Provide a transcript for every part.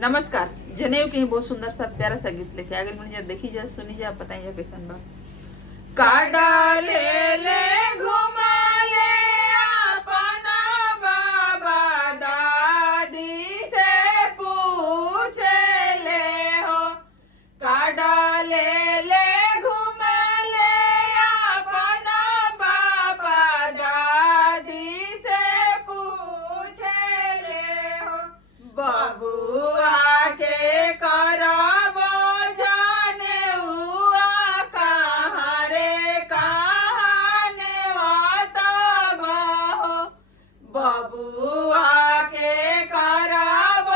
नमस्कार। जनेऊ के बहुत सुंदर सा प्यारा सा गीत लेके आ गए मुझे देखी जा सुनी जा बताइए कैसन बा। का डाले ले घुमा ले अपना बाबा दादी से पूछे ले हो। का डाले ले घुमा ले अपना बाबा दादी से पूछे ले हो। बबुआ के करब जाने हुआ कहाँ रे कहाँ नेवतब हो। बबुआ के करब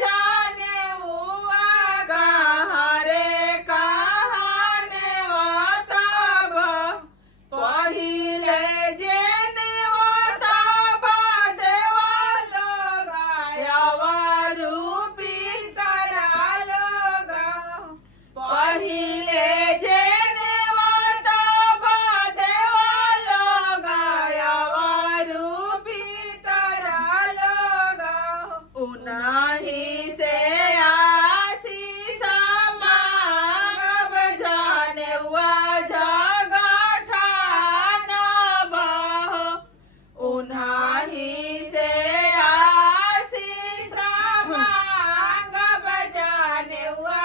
जाने हुआ कहाँ रे कहाँ नेवतब। पहिले जे नेवतब देवा लोग पहिले जे नेवतब देवा लोग रूपी तरा लोग। उन्हीं से आशीष मांगब जाने हुआ जगह ठानब हो। उन्हीं से आशीष मांगब जाने हुआ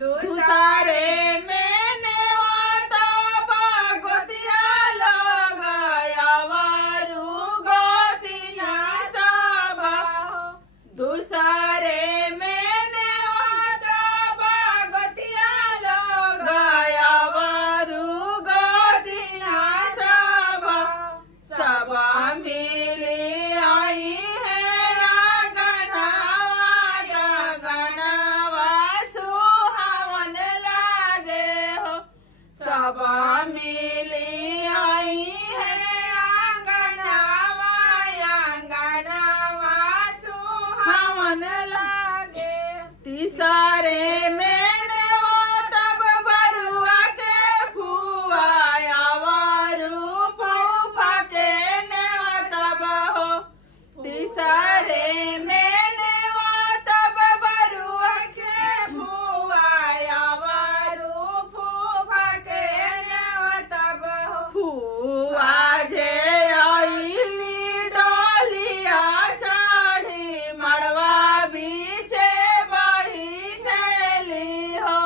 दूसरे में नेवतब गोतिया लोग गोतिया सब। दूसरे में नेवतब गोतिया लोग गोतिया सब। सब मिली आई है गनावा गनावा सुहावन लागे हो। सब मिली आई है आंगनवा आंगनवा सुहावन लागे। तीसरे में नेवतब बरुआ के फुआ फूफा के नेवतब हो। तीसरे में नेवतब बरुआ के फुआ फूफा के नेवतब हो। फुआ जे आइली डोलिया चढ़ी मड़वा बीचे बैठेली हो।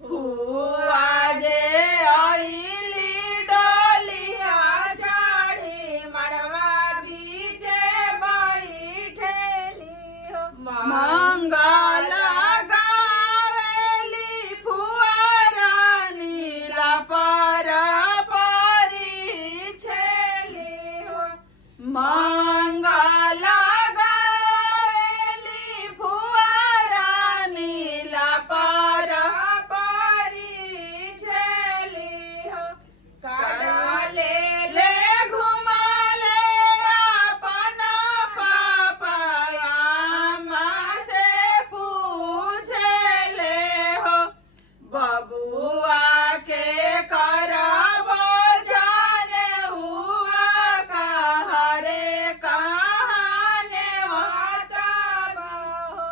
फुआ जे आइली डोलिया चढ़ी मड़वा बीचे बैठेली हो। मंगल गावेली फुआ रानी पर परी छेली हो। मंगल गावेली फुआ रानी पर परी छेली हो। काले ले घुमा ले अपना पापा माँ से पूछे ले हो। बबुआ के करब जाने हुआ कहाँ रे कहाँ नेवतब हो।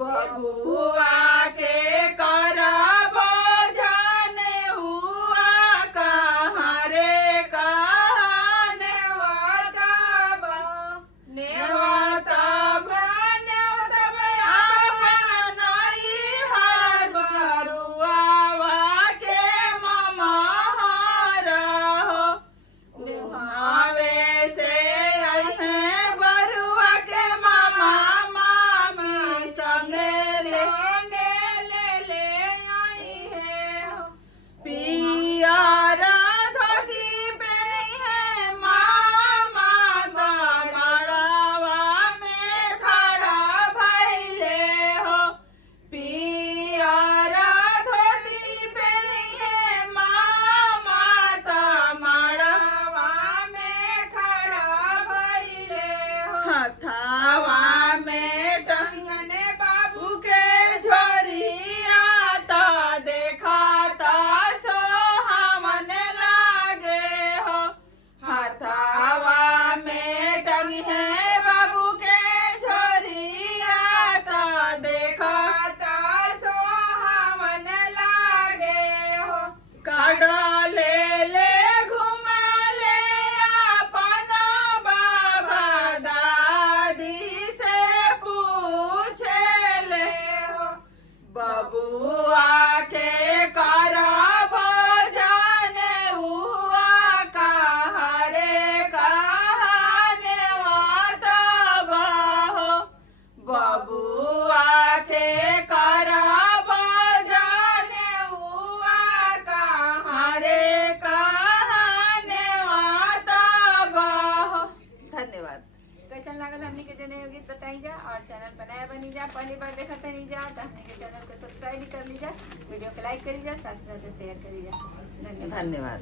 बबुआ के करब जाने हुआ कहाँ रे कहाँ नेवतब। नेवतब नेवतब अपन नैहर बरुआ के ममहर हो। उहावे से अइहे बरुआ के मामा मामी संगे ले आई है हो। पियर धोती पहनी है मामा मड़वा में खड़ा भइले हो। पियर धोती पहनी है मामा मड़वा में खड़ा भइले हो। हथवा में टंगने बाबू के झोरिया तो देखा तो सोहावन लागे हो। हथवा में टंगी है बाबू कैसन लागल हमनी के जने गीत बताई जा, और चैनल पर नया बनी जा, पहली बार देखा तो नहीं जा तो हमनी के चैनल को सब्सक्राइब भी कर लीजा, वीडियो को लाइक करी जा, साथ साथ शेयर करी जा। धन्यवाद। धन्यवाद।